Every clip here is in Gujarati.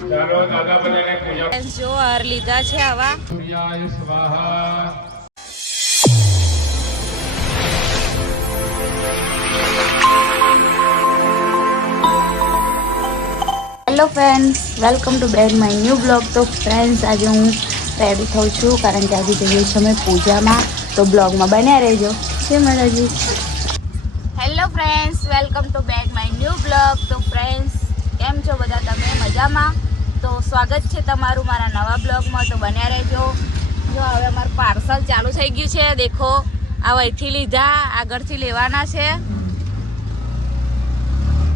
ચાલો દાદા બધાને પૂજા જો હાર લીધા છે આવા સૂર્યાય સ્વાહા. Hello friends, welcome to back my new blog. તો ફ્રેન્ડ્સ, આજે હું રેડી થઉં છું કારણ કે આજે જઈએ છીએ અમે પૂજામાં. તો બ્લોગમાં બન્યા રહેજો. છે મારાજી. Hello friends, welcome to back my new blog. તો ફ્રેન્ડ્સ, કેમ છો બધા? તમે મજામાં? તો સ્વાગત છે તમારું મારા નવા બ્લોગમાં. તો બન્યા રહેજો. જો હવે અમારું પાર્સલ ચાલુ થઈ ગયું છે. દેખો, આ અહીંથી લીધા, આગળથી લેવાના છે.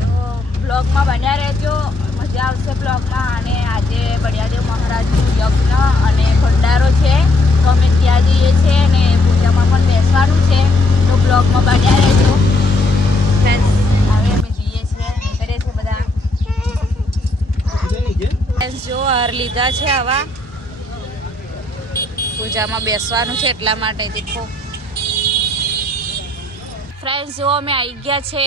તો બ્લોગમાં બન્યા રહેજો, મજા આવશે બ્લોગમાં. અને આજે બળિયાદેવ મહારાજનું યજ્ઞ અને ભંડારો છે, તો અમે ત્યાં જઈએ છીએ અને પૂજામાં પણ બેસવાનું છે. તો બ્લોગમાં બન્યા રહેજો ફ્રેન્ડ્સ. હવે અમે જઈએ છીએ, કરીએ છીએ બધા. ફ્રેન્ડ્સ, જો હાર લીધા છે આવા, પૂજામાં બેસવાનું છે એટલા માટે. દેખો ફ્રેન્ડ્સ, જો અમે આવી ગયા છે.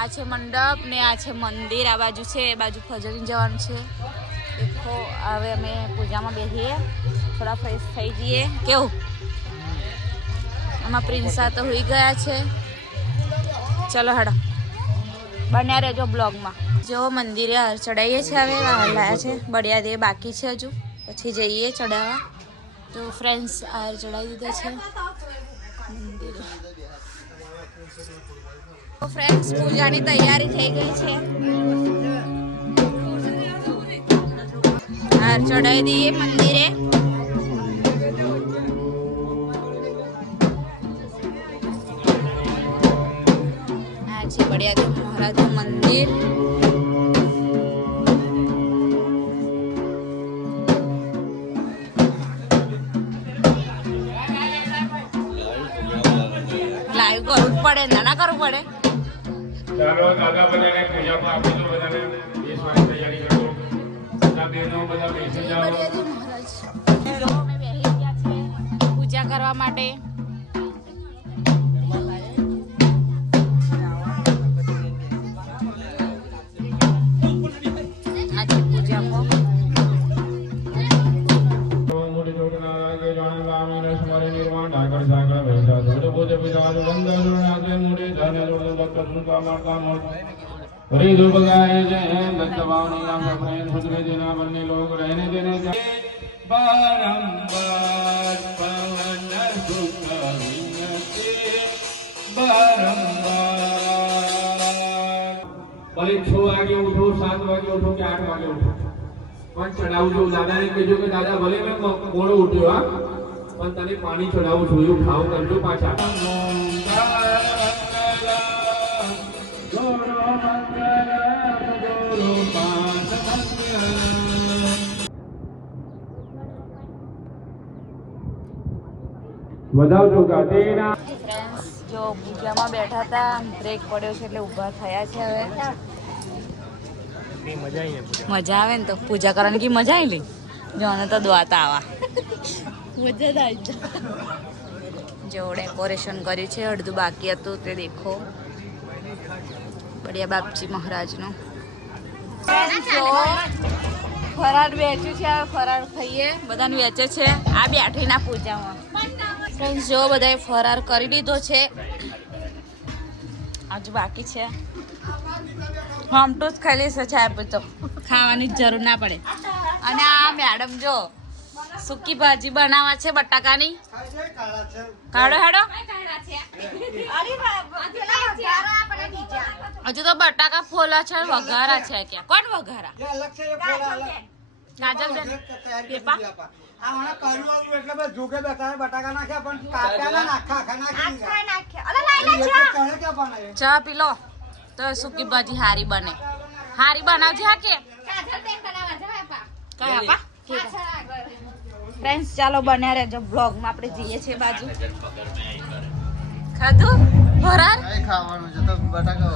આ છે મંડપ ને આ છે મંદિર. આ બાજુ છે, એ બાજુ ખજરી જવાનું છે. દેખો, હવે અમે પૂજામાં બેસીએ, થોડા ફ્રેશ થઈ જઈએ. કેવું? આમાં પ્રિન્સા તો હોઈ ગયા છે. ચલો હડો, બન્યા રહેજો બ્લોગમાં. જો મંદિરે હાર ચડાવીએ છીએ. હવે હાર લાયા છે, બળિયા દે બાકી છે હજુ, પછી જઈએ ચડાવવા. તો ફ્રેન્ડ્સ, હાર ચડાવી દીધા છે મંદિરે. તો ફ્રેન્ડ્સ, પૂજાની તૈયારી થઈ ગઈ છે. હાર ચડાવી દઈએ મંદિરે. આ છે બળિયાદેવ મહારાજનું મંદિર. લાઈવ કરવું જ પડે, ના કરવું પડે. ચાલો દાદા બધાને પૂજામાં આપી દો. બધાને બેસવાની તૈયારી કરો. બધા બહેનો બધા બેસી જાઓ. અમે બેસી ગયા છે પૂજા કરવા માટે. આજે પૂજામાં મોટી છોકરા લાગે જાણે લામીને સ્મરે નિર્વાણ ઢાકર સાગર ભેસા ધોડ બોધે પિતા બંધ જોડાગે મોટી ધને જોડ દત્ત સુકા મારતા મોટ હરી ધૂપ ગાય જય દત્ત ભાવની નામ પ્રેમ સુધરે દિના બંને લોક રહેને દેને બારંબાર પવન સુખ વિનતી બારંબાર. ભલે 6 વાગે ઉઠો, 7 વાગે ઉઠો કે 8 વાગે ઉઠો, પણ ચડાવજો. દાદાને કહેજો કે દાદા ભલે મેં મોડો ઉઠ્યો, હા, પણ તને પાણી ચડાવું છું, એવું ખાવ કરજો પાછા. વધાવજો ગાડીના. ફ્રેન્ડ્સ, જો પૂજામાં બેઠા હતા, બ્રેક પડ્યો છે એટલે ઊભા થયા છે. હવે મજા આવે ને તો પૂજા કરવાની કે મજા આવી. જો આને તો દ્વાતા આવા મજા જ આવી. જો ડેકોરેશન કર્યું છે, અડધું બાકી હતું તે દેખો. બળિયા બાપજી મહારાજનું. જો ફરાળ વેચ્યું છે, ફરાળ ખાઈએ. બધાને વેચે છે આ બેઠીના પૂજામાં. ફ્રેન્ડ્સ, જો બધાએ ફરાર કરી લીધો છે, હજુ બાકી છે. હમ તો જ ખાઈ લેશે ચાય પર, તો ખાવાની જ જરૂર ના પડે. અને આ મેડમ જો સૂકી ભાજી બનાવવા છે બટાકાની. કાઢો હેડો. હજુ તો બટાકા ફોલા છે, વઘારા છે. ક્યાં કોણ વઘારા? કાજલ બેન પેપા ચા પી લો તો સૂકી ભાજી હારી બને. હારી બનાવજે. હા કે ફ્રેન્ડ્સ, ચાલો બન્યા રહેજો બ્લોગમાં. આપણે જઈએ છીએ બાજુ. ખાધું ફરાર ખાવાનું છે તો બટાકા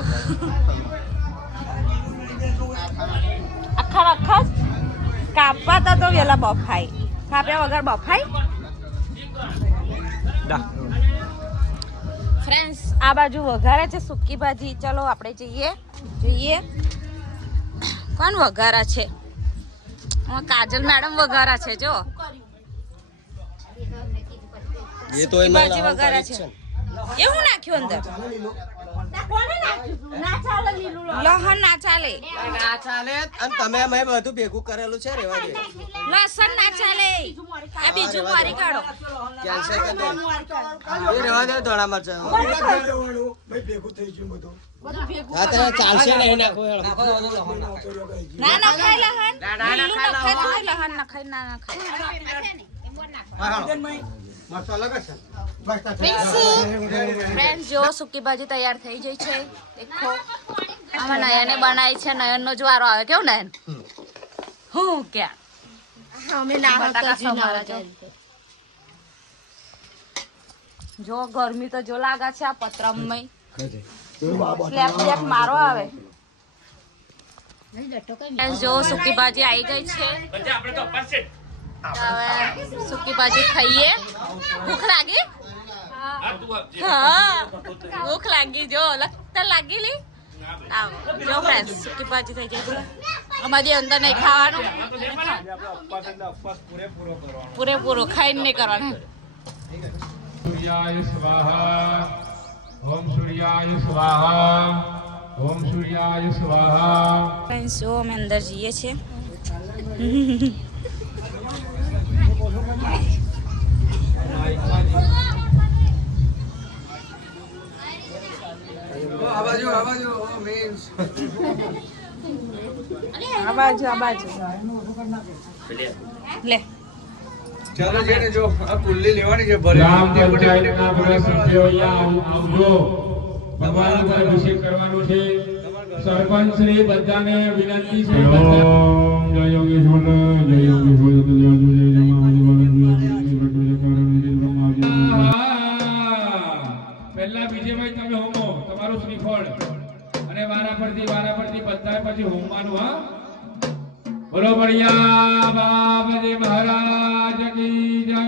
આખા આખા કાપવા તો વેલા બફાઈ. કાપ્યા વગર બફાઈ. ફ્રેન્ડ્સ, આ બાજુ વઘારે છે સૂકી ભાજી. ચલો આપણે જઈએ, જોઈએ કોણ વઘારા છે. કાજલ મેડમ વઘારા છે જો એ તો ભાજી વઘારા છે એવું નાખ્યું અંદર લહણ ના ચાલે ના ચાલે અને તમે મેં બધું ભેગું કરેલું છે રેવા દે લસણ ના ચાલે આ બીજું મારી કાઢો કેન્સલ કરી દે એ રેવા દે ધોળા મરચા ભેગું થઈ ગયું બધું હા તો ચાલશે નહીં નાખો હેડો ના ના ખાઈ લહણ લીલું ના ખાય તો લહણ ના ખાય ના ના ખાય ફ્રેન્ડ જો સુકી ભાજી તૈયાર થઈ ગઈ છે દેખો આમાં નયને બનાવી છે નયન નો જ્વારો આવે કેવું નયન હું ક્યાં બટાકા સમારા જો જો ગરમી તો જો લાગા છે આ પતરમમાં સ્લેપ સ્લેપ મારો આવે જો સુકી ભાજી આવી ગઈ છે હવે સુકી ભાજી ખાઈએ ભૂખ લાગી હા ભૂખ લાગી જો લગતા લાગી લી જો ફ્રેન્ડ્સ સુકી ભાજી થઈ જાય અમારી અંદર નહીં ખાવાનું પૂરેપૂરો ખાઈને નહીં કરવાનું સૂર્યાય સ્વાહા ઓમ સૂર્યાય સ્વાહા ઓમ સૂર્યાય સ્વાહા ફ્રેન્ડ્સ જો અમે અંદર જઈએ છીએ આ બાજુ લે ચાલો છે ને જો આ કુલ્લી લેવાની છે ભરે ગ્રામ પંચાયતના બધા સભ્યો અહીંયા આવજો ભગવાન ઉપર અભિષેક કરવાનો છે સરપંચ શ્રી બધાને વિનંતી છે ઓમ જય યોગેશ્વર જય યોગેશ્વર પહેલા વિજયભાઈ તમે હોમો તમારું શ્રીફળ અને વારા પરથી બધા પછી હોમવાનું હા બોલો બળિયા બાબાજી મહારાજ કી જય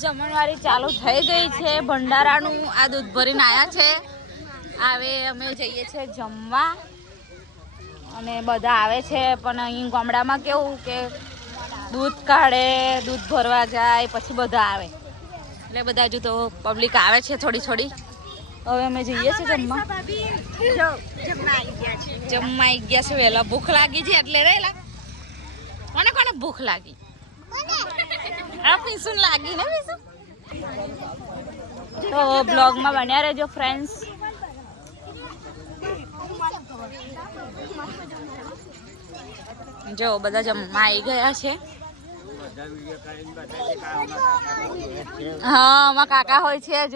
જમણવારી ચાલુ થઈ ગઈ છે ભંડારાનું આ દૂધ ભરીને આવ્યા છે હવે અમે જઈએ છીએ જમવા અને બધા આવે છે પણ અહીં ગામડામાં કેવું કે દૂધ કાઢે દૂધ ભરવા જાય પછી બધા આવે એટલે બધા હજુ તો પબ્લિક આવે છે થોડી થોડી હવે અમે જઈએ છીએ જમવા આવી ગયા છે વહેલા ભૂખ લાગી છે એટલે રહેલા કોને કોને ભૂખ લાગી આ પીસું લાગી ને પીસું તો બ્લોગમાં બન્યા રહેજો ફ્રેન્ડ્સ જો બધા જમવા આવી ગયા છે હા અમારા કાકા હોય છે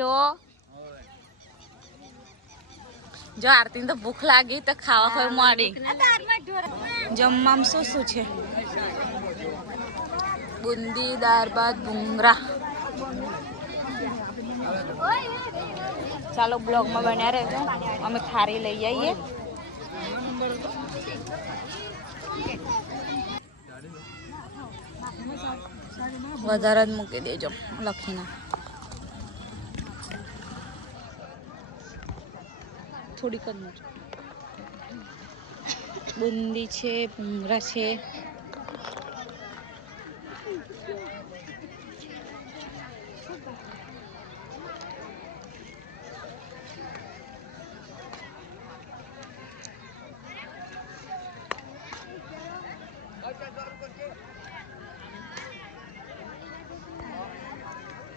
જો આરતી તો ભૂખ લાગી તો ખાવા ખાવા માંડી જમવામાં શું શું છે બુંદી દાળ ભાત ભૂંગરા ચાલો બ્લોગમાં બન્યા રહેજો અમે થારી લઈ આવીએ વધારે જ મૂકી દેજો લખીને થોડીક જ મૂકજો બુંદી છે ભૂંગરા છે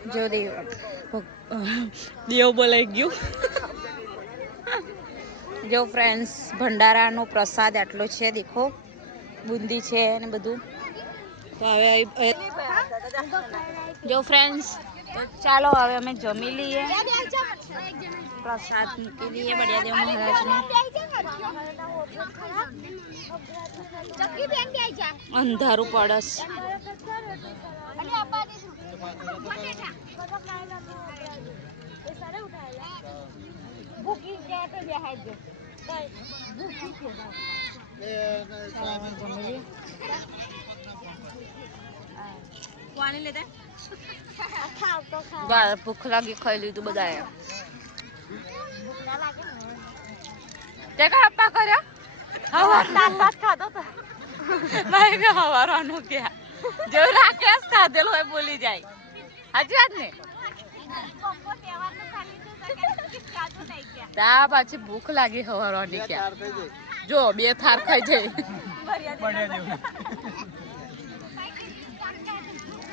જો દેવ બોલાઈ ગયું જો ફ્રેન્ડ્સ ભંડારાનો પ્રસાદ આટલો છે દેખો બુંદી છે ને બધું તો હવે જો ફ્રેન્ડ્સ તો ચાલો હવે અમે જમી લઈએ, પ્રસાદ મૂકી દઈએ બળિયાદેવ મહારાજને. અંધારું પડસ. ભૂખ લાગી, ખાઈ લીધું બધાએ. તે કા અપ્પા કર્યો ખાધો તો હવારવાનું ક્યાં જેવું રાખે ખાધેલું હોય બોલી જાય. સાચી વાત ને? તા પાછી ભૂખ લાગી હવારવાની ક્યાં જો 2 થાર ખાઈ જાય.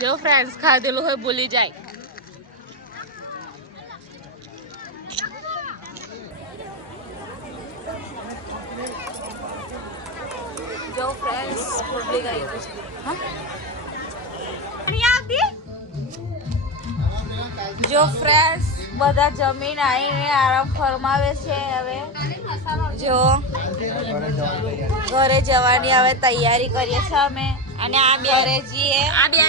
જો ફ્રેન્ડ્સ ખાધેલું હોય બોલી જાય. જો ફ્રેન્ડ્સ પબ્લિક આવી ગઈ છે. જો ફ્રેન્ડ્સ બધા જમીન આવીને આરામ ફરમાવે છે. હવે જો ઘરે જવાની હવે તૈયારી કરીએ છીએ અમે. અને આ બે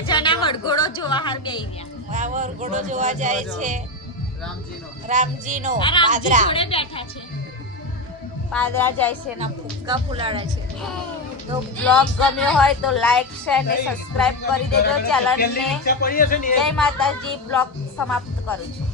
જણા વરઘોડો જોવા હાર બેહી ગયા. આ વરઘોડો જોવા જાય છે રામજીનો. પાદરા જાય છે ને ફૂક્કા ફુલાડા છે. તો બ્લોગ ગમ્યો હોય તો લાઈક શેર ને સબસ્ક્રાઇબ કરી દેજો ચેનલને. જય માતાજી. બ્લોગ સમાપ્ત કરું છું.